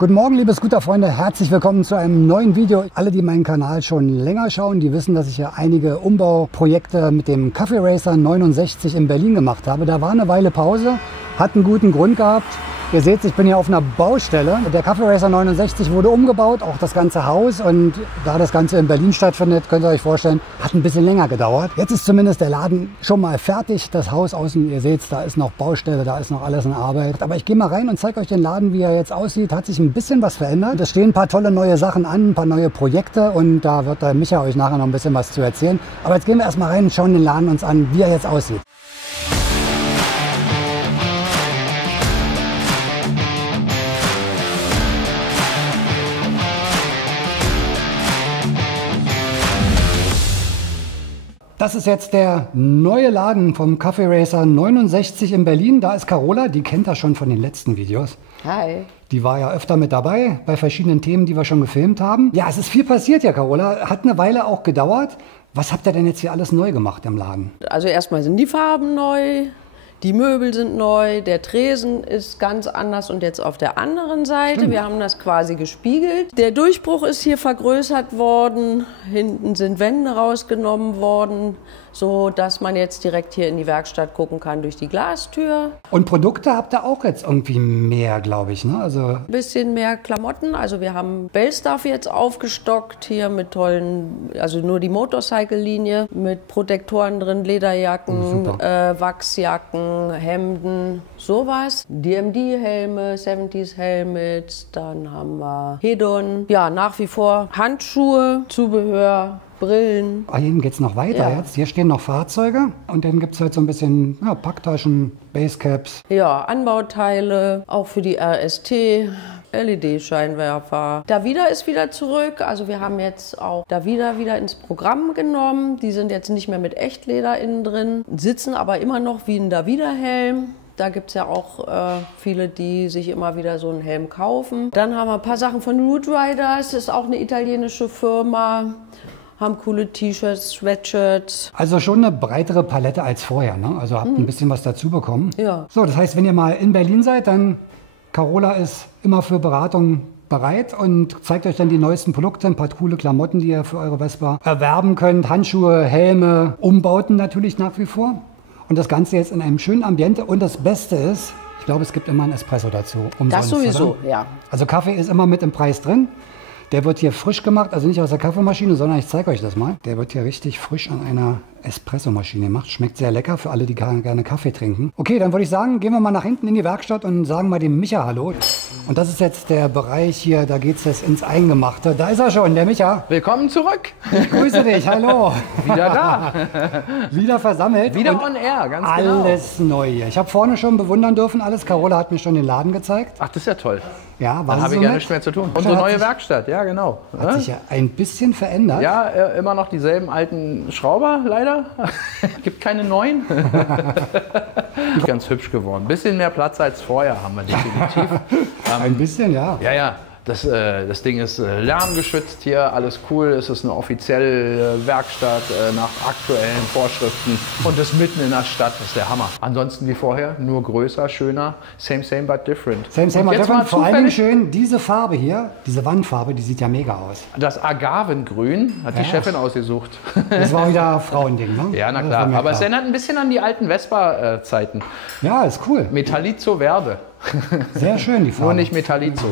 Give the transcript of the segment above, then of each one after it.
Guten Morgen, liebe Scooterfreunde, herzlich willkommen zu einem neuen Video. Alle, die meinen Kanal schon länger schauen, die wissen, dass ich ja einige Umbauprojekte mit dem Cafe Racer 69 in Berlin gemacht habe. Da war eine Weile Pause, hat einen guten Grund gehabt. Ihr seht, ich bin hier auf einer Baustelle. Der Cafe Racer 69 wurde umgebaut, auch das ganze Haus. Und da das Ganze in Berlin stattfindet, könnt ihr euch vorstellen, hat ein bisschen länger gedauert. Jetzt ist zumindest der Laden schon mal fertig. Das Haus außen, ihr seht, da ist noch Baustelle, da ist noch alles in Arbeit. Aber ich gehe mal rein und zeige euch den Laden, wie er jetzt aussieht. Hat sich ein bisschen was verändert. Es stehen ein paar tolle neue Sachen an, ein paar neue Projekte. Und da wird der Micha euch nachher noch ein bisschen was zu erzählen. Aber jetzt gehen wir erstmal rein und schauen den Laden uns an, wie er jetzt aussieht. Das ist jetzt der neue Laden vom Cafe Racer 69 in Berlin. Da ist Carola, die kennt das schon von den letzten Videos. Hi. Die war ja öfter mit dabei bei verschiedenen Themen, die wir schon gefilmt haben. Ja, es ist viel passiert, ja, Carola. Hat eine Weile auch gedauert. Was habt ihr denn jetzt hier alles neu gemacht im Laden? Also erstmal sind die Farben neu, die Möbel sind neu, der Tresen ist ganz anders und jetzt auf der anderen Seite. Stimmt. Wir haben das quasi gespiegelt. Der Durchbruch ist hier vergrößert worden, hinten sind Wände rausgenommen worden, so dass man jetzt direkt hier in die Werkstatt gucken kann durch die Glastür. Und Produkte habt ihr auch jetzt irgendwie mehr, glaube ich, ne? Also Ein bisschen mehr Klamotten, also wir haben Bellstuff jetzt aufgestockt, hier mit tollen, also nur die Motorcycle-Linie, mit Protektoren drin, Lederjacken, Wachsjacken, Hemden, sowas. DMD-Helme, 70s Helmets, dann haben wir Hedon, ja nach wie vor Handschuhe, Zubehör, Brillen. ah, hier geht es noch weiter Ja. jetzt. Hier stehen noch Fahrzeuge und dann gibt es halt so ein bisschen Packtaschen, Basecaps. Ja, Anbauteile, auch für die RST, LED-Scheinwerfer. Davida ist wieder zurück, also wir haben jetzt auch Davida wieder ins Programm genommen. Die sind jetzt nicht mehr mit Echtleder innen drin, sitzen aber immer noch wie ein Davida-Helm. Da gibt es ja auch viele, die sich immer wieder so einen Helm kaufen. Dann haben wir ein paar Sachen von Root Riders, das ist auch eine italienische Firma. Haben coole T-Shirts, Sweatshirts. Also schon eine breitere Palette als vorher, ne? Also habt ein bisschen was dazu bekommen. Ja. So, das heißt, wenn ihr mal in Berlin seid, dann Carola ist immer für Beratung bereit und zeigt euch dann die neuesten Produkte, ein paar coole Klamotten, die ihr für eure Vespa erwerben könnt. Handschuhe, Helme, Umbauten natürlich nach wie vor. Und das Ganze jetzt in einem schönen Ambiente. Und das Beste ist, ich glaube, es gibt immer einen Espresso dazu. Das sowieso, oder? ja. Also Kaffee ist immer mit im Preis drin. Der wird hier frisch gemacht, also nicht aus der Kaffeemaschine, sondern ich zeige euch das mal. Der wird hier richtig frisch an einer Espressomaschine gemacht. Schmeckt sehr lecker für alle, die gerne Kaffee trinken. Okay, dann würde ich sagen, gehen wir mal nach hinten in die Werkstatt und sagen mal dem Micha Hallo. Und das ist jetzt der Bereich hier, da geht es jetzt ins Eingemachte. Da ist er schon, der Micha. Willkommen zurück. Ich grüße dich, hallo. Wieder da. Wieder versammelt. Wieder und on air, ganz genau. alles neu. Ich habe vorne schon bewundern dürfen, alles. Carola hat mir schon den Laden gezeigt. Ach, das ist ja toll. Ja, war Dann sie habe so ich ja nett? nichts mehr zu tun. Hat Unsere neue sich- Werkstatt, ja genau. Hat sich ja ein bisschen verändert. Ja, immer noch dieselben alten Schrauber, leider. Gibt keine neuen. Ganz hübsch geworden. Bisschen mehr Platz als vorher haben wir definitiv. Ein bisschen, ja. Ja, ja. Das Ding ist lärmgeschützt hier, alles cool. Es ist eine offizielle Werkstatt nach aktuellen Vorschriften und das mitten in der Stadt, das ist der Hammer. Ansonsten wie vorher, nur größer, schöner, same but different. Same, Und but jetzt different. mal Vor allen Dingen zufällig schön, diese Farbe hier, diese Wandfarbe, die sieht ja mega aus. das Agavengrün hat die Ja. Chefin ausgesucht. Das war wieder Frauending, ne? Ja, na Das klar. war mir Aber es klar. erinnert ein bisschen an die alten Vespa-Zeiten. Ja, ist cool. Metallizo Verde. Sehr schön, die Farbe. Nur nicht Metallizo,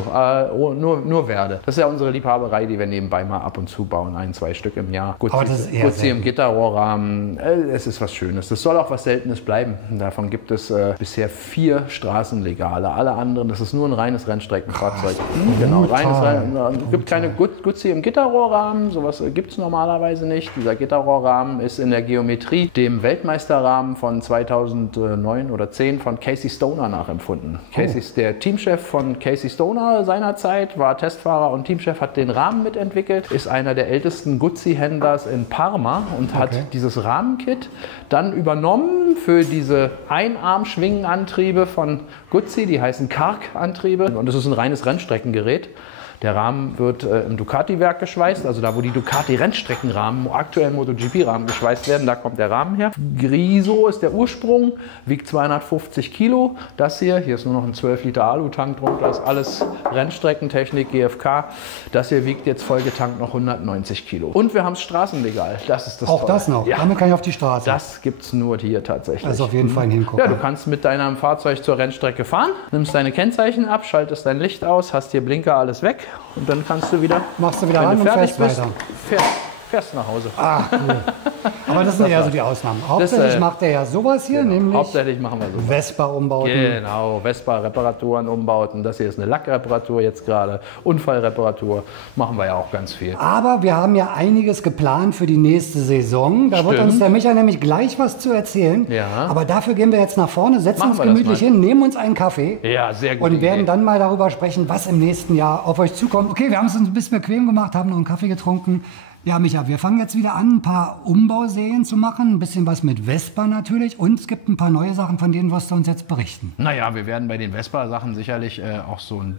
nur Verde. Das ist ja unsere Liebhaberei, die wir nebenbei mal ab und zu bauen. 1-2 Stück im Jahr. Aber das ist eher Guzzi im selten. Gitterrohrrahmen. Es ist was Schönes. Das soll auch was Seltenes bleiben. Davon gibt es bisher 4 Straßenlegale. Alle anderen, das ist nur ein reines Rennstreckenfahrzeug. Genau, reines Rennen. Gibt keine Guzzi im Gitterrohrrahmen. Sowas gibt es normalerweise nicht. Dieser Gitterrohrrahmen ist in der Geometrie dem Weltmeisterrahmen von 2009 oder 10 von Casey Stoner nachempfunden. Casey ist der Teamchef von Casey Stoner seinerzeit, war Testfahrer und Teamchef, hat den Rahmen mitentwickelt, ist einer der ältesten Guzzi-Händlers in Parma und hat dieses Rahmenkit dann übernommen für diese Einarmschwingenantriebe von Guzzi, die heißen Kark-Antriebe. Und das ist ein reines Rennstreckengerät. Der Rahmen wird im Ducati-Werk geschweißt, also da, wo die Ducati-Rennstreckenrahmen, aktuell MotoGP-Rahmen geschweißt werden, da kommt der Rahmen her. Griso ist der Ursprung, wiegt 250 Kilo. Das hier ist nur noch ein 12 Liter Alutank drunter, das ist alles Rennstreckentechnik, GFK. Das hier wiegt jetzt vollgetankt noch 190 Kilo. Und wir haben es straßenlegal, das ist das Auch Tolle. das noch, ja. Damit kann ich auf die Straße. Das gibt es nur hier tatsächlich. Also auf jeden Fall ein Hingucker. Ja, du kannst mit deinem Fahrzeug zur Rennstrecke fahren, nimmst deine Kennzeichen ab, schaltest dein Licht aus, hast hier Blinker, alles weg und dann kannst du wieder, machst du wieder wenn ran du und fertig fährst bist, weiter. Fährst nach Hause. Ah, cool. Aber das sind eher so die Ausnahmen. Hauptsächlich macht er ja sowas hier, nämlich Hauptsächlich machen wir so. Vespa-Umbauten. Genau, Vespa-Reparaturen, Umbauten. Das hier ist eine Lackreparatur jetzt gerade. Unfallreparatur machen wir ja auch ganz viel. Aber wir haben ja einiges geplant für die nächste Saison. Da wird uns der Micha nämlich gleich was zu erzählen. Ja. Aber dafür gehen wir jetzt nach vorne, setzen Machen uns wir das gemütlich mal. hin, nehmen uns einen Kaffee. Ja, sehr gut. Und werden dann mal darüber sprechen, was im nächsten Jahr auf euch zukommt. Okay, wir haben es uns ein bisschen bequem gemacht, haben noch einen Kaffee getrunken. Ja, Micha, wir fangen jetzt wieder an, ein paar Umbauserien zu machen, ein bisschen was mit Vespa natürlich und es gibt ein paar neue Sachen, von denen wirst du uns jetzt berichten. Naja, wir werden bei den Vespa-Sachen sicherlich auch so ein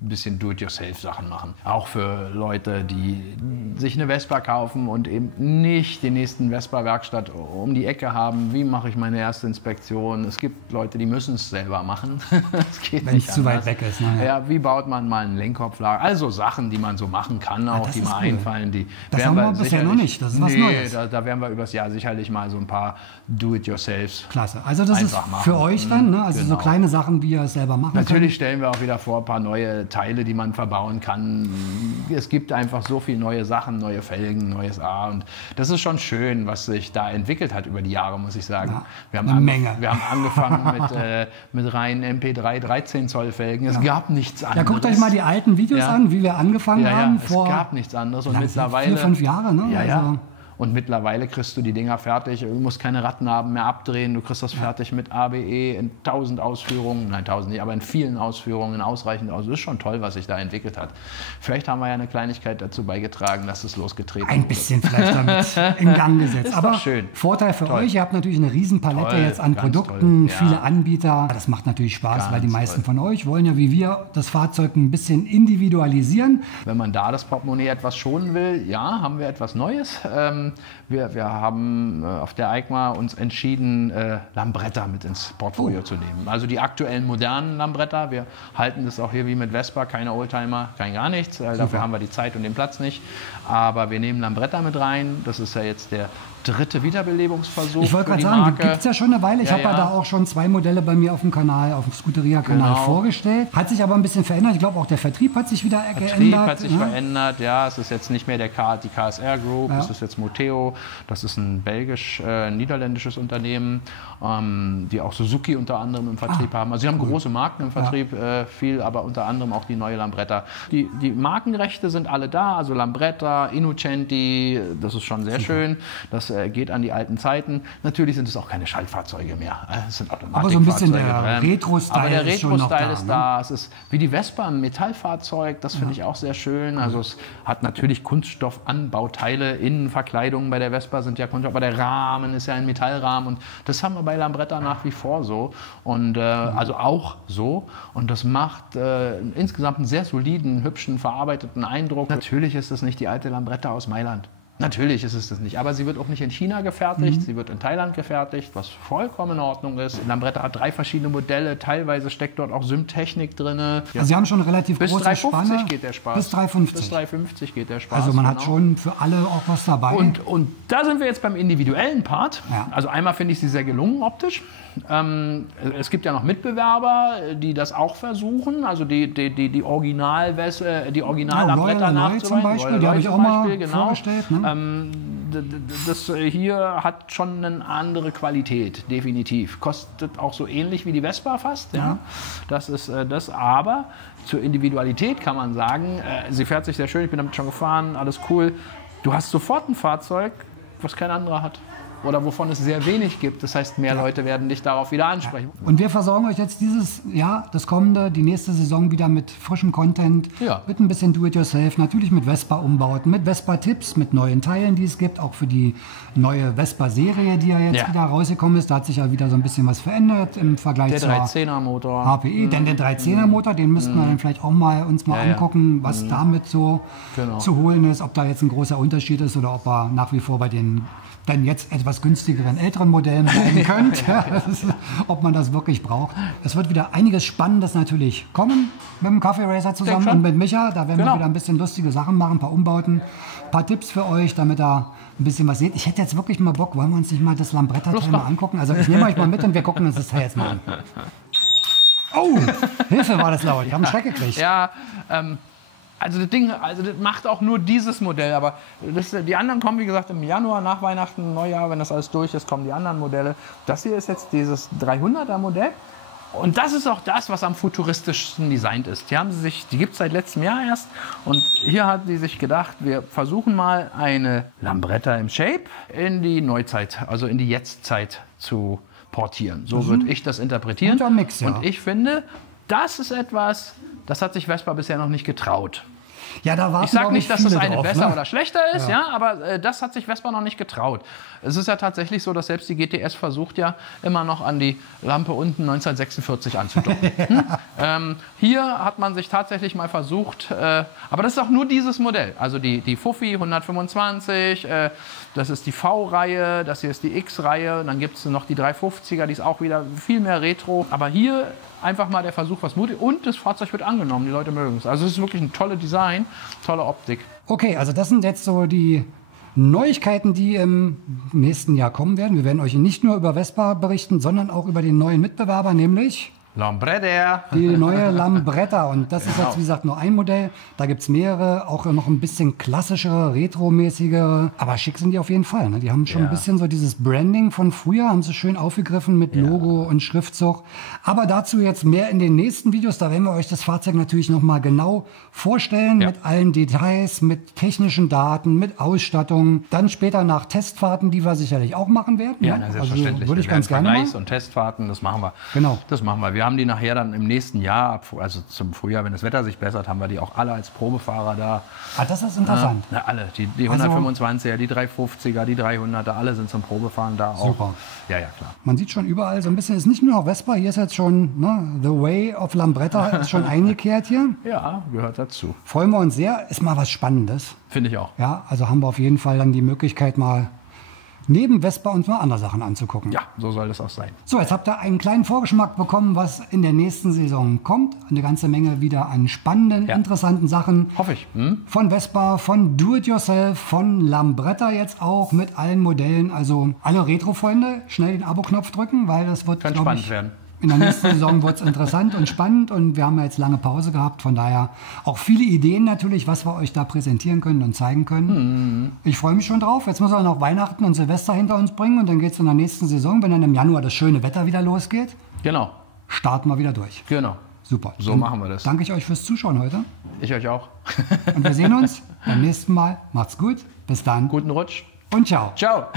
bisschen Do-it-yourself-Sachen machen. Auch für Leute, die sich eine Vespa kaufen und eben nicht die nächsten Vespa-Werkstatt um die Ecke haben. Wie mache ich meine erste Inspektion? Es gibt Leute, die müssen es selber machen. Wenn es zu weit weg ist. Ne? Ja, wie baut man mal einen Lenkkopflager? Also Sachen, die man so machen kann, auch die mal einfallen. Das haben wir bisher noch nicht, das ist was Neues. Da werden wir übers Jahr sicherlich mal so ein paar Do-it-yourselfs. Klasse, also das ist für euch dann, ne? Also so kleine Sachen, wie ihr es selber machen könnt. Natürlich stellen wir auch wieder vor, ein paar neue Teile, die man verbauen kann. Es gibt einfach so viele neue Sachen, neue Felgen, neues A und das ist schon schön, was sich da entwickelt hat über die Jahre, muss ich sagen. Ja, wir haben angefangen mit reinen MP3 13 Zoll Felgen. Es gab nichts anderes. Ja, guckt euch mal die alten Videos an, wie wir angefangen haben. Es gab nichts anderes. Und mittlerweile 4, 5 Jahre, ne? Ja, also. ja. Und mittlerweile kriegst du die Dinger fertig. Du musst keine Radnaben mehr abdrehen. Du kriegst das fertig mit ABE in 1000 Ausführungen. Nein, 1000 nicht, aber in vielen Ausführungen, ausreichend. Also das ist schon toll, was sich da entwickelt hat. Vielleicht haben wir ja eine Kleinigkeit dazu beigetragen, dass es losgetreten Ein bisschen vielleicht damit in Gang gesetzt. Ist aber doch schön. Vorteil für Toll. euch, ihr habt natürlich eine riesen Palette Toll, jetzt an ganz Produkten, toll. Ja. viele Anbieter. Das macht natürlich Spaß, Ganz weil die meisten toll. von euch wollen ja wie wir das Fahrzeug ein bisschen individualisieren. Wenn man da das Portemonnaie etwas schonen will, ja, haben wir etwas Neues. Wir haben auf der EICMA uns entschieden, Lambretta mit ins Portfolio zu nehmen. Also die aktuellen modernen Lambretta. Wir halten das auch hier wie mit Vespa, keine Oldtimer, kein gar nichts. Dafür haben wir die Zeit und den Platz nicht. Aber wir nehmen Lambretta mit rein. Das ist ja jetzt der dritte Wiederbelebungsversuch. Ich wollte gerade sagen, die gibt es ja schon eine Weile. Ich habe ja da auch schon 2 Modelle bei mir auf dem Kanal, auf dem Scuderia-Kanal vorgestellt. Hat sich aber ein bisschen verändert. Ich glaube, auch der Vertrieb hat sich wieder geändert. Der Vertrieb hat sich verändert, ja. Es ist jetzt nicht mehr die KSR Group, es ist jetzt Moteo. Das ist ein belgisch-niederländisches Unternehmen, die auch Suzuki unter anderem im Vertrieb haben. Also sie haben große Marken im Vertrieb, viel, aber unter anderem auch die neue Lambretta. Die Markenrechte sind alle da, also Lambretta, Innocenti, das ist schon sehr schön. Das geht an die alten Zeiten. Natürlich sind es auch keine Schaltfahrzeuge mehr. Es sind Automatikfahrzeuge. Aber so ein bisschen der Retro-Style Aber der ist schon noch Retro-Style ist da. Ne? Es ist wie die Vespa ein Metallfahrzeug. Das finde ich auch sehr schön. Also es hat natürlich Kunststoffanbauteile. Innenverkleidungen bei der Vespa sind ja Kunststoff. Aber der Rahmen ist ja ein Metallrahmen. Und das haben wir bei Lambretta nach wie vor so. Und also auch so. Und das macht insgesamt einen sehr soliden, hübschen, verarbeiteten Eindruck. Natürlich ist es nicht die alte Lambretta aus Mailand. Natürlich ist es das nicht, aber sie wird auch nicht in China gefertigt, sie wird in Thailand gefertigt, was vollkommen in Ordnung ist. Lambretta hat 3 verschiedene Modelle, teilweise steckt dort auch SIM-Technik drin. Ja. Also sie haben schon relativ bis große 350 Spanne. Geht der Spaß. Bis 350. Bis 350 geht der Spaß. Also man hat schon für alle auch was dabei. Und da sind wir jetzt beim individuellen Part. Ja. Also einmal finde ich sie sehr gelungen optisch. Es gibt ja noch Mitbewerber, die das auch versuchen, also die Original-Lambretta nachzuweisen. Zum Beispiel, die habe ich auch mal vorgestellt. Ne? Das hier hat schon eine andere Qualität, definitiv. Kostet auch so ähnlich wie die Vespa fast. Ja. Das ist das, aber zur Individualität kann man sagen, sie fährt sich sehr schön, ich bin damit schon gefahren, alles cool. Du hast sofort ein Fahrzeug, was kein anderer hat. oder wovon es sehr wenig gibt. Das heißt, mehr Leute werden dich darauf wieder ansprechen. Und wir versorgen euch jetzt dieses Jahr, das kommende, die nächste Saison wieder mit frischem Content, mit ein bisschen Do-it-yourself, natürlich mit Vespa-Umbauten, mit Vespa-Tipps, mit neuen Teilen, die es gibt, auch für die neue Vespa-Serie, die ja jetzt wieder rausgekommen ist. Da hat sich ja wieder so ein bisschen was verändert im Vergleich zur 310er-Motor. HPI. Denn der 310er-Motor, den müssten wir dann vielleicht auch uns mal angucken, was damit so zu holen ist, ob da jetzt ein großer Unterschied ist oder ob er nach wie vor bei den dann jetzt etwas günstigeren älteren Modellen bleiben könnte, ob man das wirklich braucht. Es wird wieder einiges Spannendes natürlich kommen mit dem Coffee Racer zusammen und mit Micha. Da werden wir wieder ein bisschen lustige Sachen machen, ein paar Umbauten, ein paar Tipps für euch, damit ihr ein bisschen was seht. Ich hätte jetzt wirklich mal Bock, wollen wir uns nicht mal das Lambretta-Teil mal angucken? Also ich nehme euch mal mit und wir gucken uns das Teil jetzt mal an. Oh, Hilfe, war das laut. Ich habe einen Schreck gekriegt. Ja, also das Ding, das macht auch nur dieses Modell, aber die anderen kommen, wie gesagt, im Januar, nach Weihnachten, Neujahr, wenn das alles durch ist, kommen die anderen Modelle. Das hier ist jetzt dieses 300er Modell und das ist auch das, was am futuristischsten designt ist. Die gibt es seit letztem Jahr erst und hier hat die sich gedacht, wir versuchen mal eine Lambretta im Shape in die Neuzeit, also in die Jetztzeit zu portieren. So würde ich das interpretieren. Und Mix, und ich finde, das ist etwas, das hat sich Vespa bisher noch nicht getraut. Ja, da ich sage nicht, dass das eine besser oder schlechter ist, aber das hat sich Vespa noch nicht getraut. Es ist ja tatsächlich so, dass selbst die GTS versucht ja immer noch an die Lampe unten 1946 anzudocken. Hier hat man sich tatsächlich mal versucht, aber das ist auch nur dieses Modell. Also die Fuffi 125, das ist die V-Reihe, das hier ist die X-Reihe, dann gibt es noch die 350er, die ist auch wieder viel mehr Retro. Aber hier einfach mal der Versuch, was mutig, und das Fahrzeug wird angenommen, die Leute mögen es. Also es ist wirklich ein tolles Design, tolle Optik. Okay, also das sind jetzt so die Neuigkeiten, die im nächsten Jahr kommen werden. Wir werden euch nicht nur über Vespa berichten, sondern auch über den neuen Mitbewerber, nämlich Lambretta. Die neue Lambretta. Und das ist jetzt, wie gesagt, nur ein Modell. Da gibt es mehrere, auch noch ein bisschen klassischere, retromäßigere. Aber schick sind die auf jeden Fall. Ne? Die haben schon ein bisschen so dieses Branding von früher, haben sie schön aufgegriffen mit Logo und Schriftzug. Aber dazu jetzt mehr in den nächsten Videos. Da werden wir euch das Fahrzeug natürlich nochmal genau vorstellen, mit allen Details, mit technischen Daten, mit Ausstattung. Dann später nach Testfahrten, die wir sicherlich auch machen werden. Ja, selbstverständlich. Also, würde ich ganz gerne machen. Und Testfahrten, das machen wir. Genau. Das machen wir. Wir haben die nachher dann im nächsten Jahr, also zum Frühjahr, wenn das Wetter sich bessert, haben wir die auch alle als Probefahrer da. Ah, das ist interessant. Alle. Die 125er, die 350er, die 300er, alle sind zum Probefahren da auch. Super. Ja, klar. Man sieht schon überall so ein bisschen, ist nicht nur noch Vespa, hier ist jetzt schon, The Way of Lambretta ist schon eingekehrt hier. Ja, gehört dazu. Freuen wir uns sehr, ist mal was Spannendes. Finde ich auch. Ja, also haben wir auf jeden Fall dann die Möglichkeit, mal neben Vespa uns mal andere Sachen anzugucken. Ja, so soll es auch sein. So, jetzt habt ihr einen kleinen Vorgeschmack bekommen, was in der nächsten Saison kommt. Eine ganze Menge wieder an spannenden, interessanten Sachen. Hoffe ich. Von Vespa, von Do-It-Yourself, von Lambretta jetzt auch mit allen Modellen. Also alle Retro-Freunde, schnell den Abo-Knopf drücken, weil das wird, kann spannend werden. In der nächsten Saison wird es interessant und spannend und wir haben ja jetzt lange Pause gehabt, von daher auch viele Ideen natürlich, was wir euch da präsentieren können und zeigen können. Ich freue mich schon drauf. Jetzt müssen wir noch Weihnachten und Silvester hinter uns bringen und dann geht es in der nächsten Saison, wenn dann im Januar das schöne Wetter wieder losgeht. Genau. Starten wir wieder durch. Genau. Super. So dann machen wir das. Danke ich euch fürs Zuschauen heute. Ich euch auch. Und wir sehen uns beim nächsten Mal. Macht's gut. Bis dann. Guten Rutsch. Und ciao. Ciao.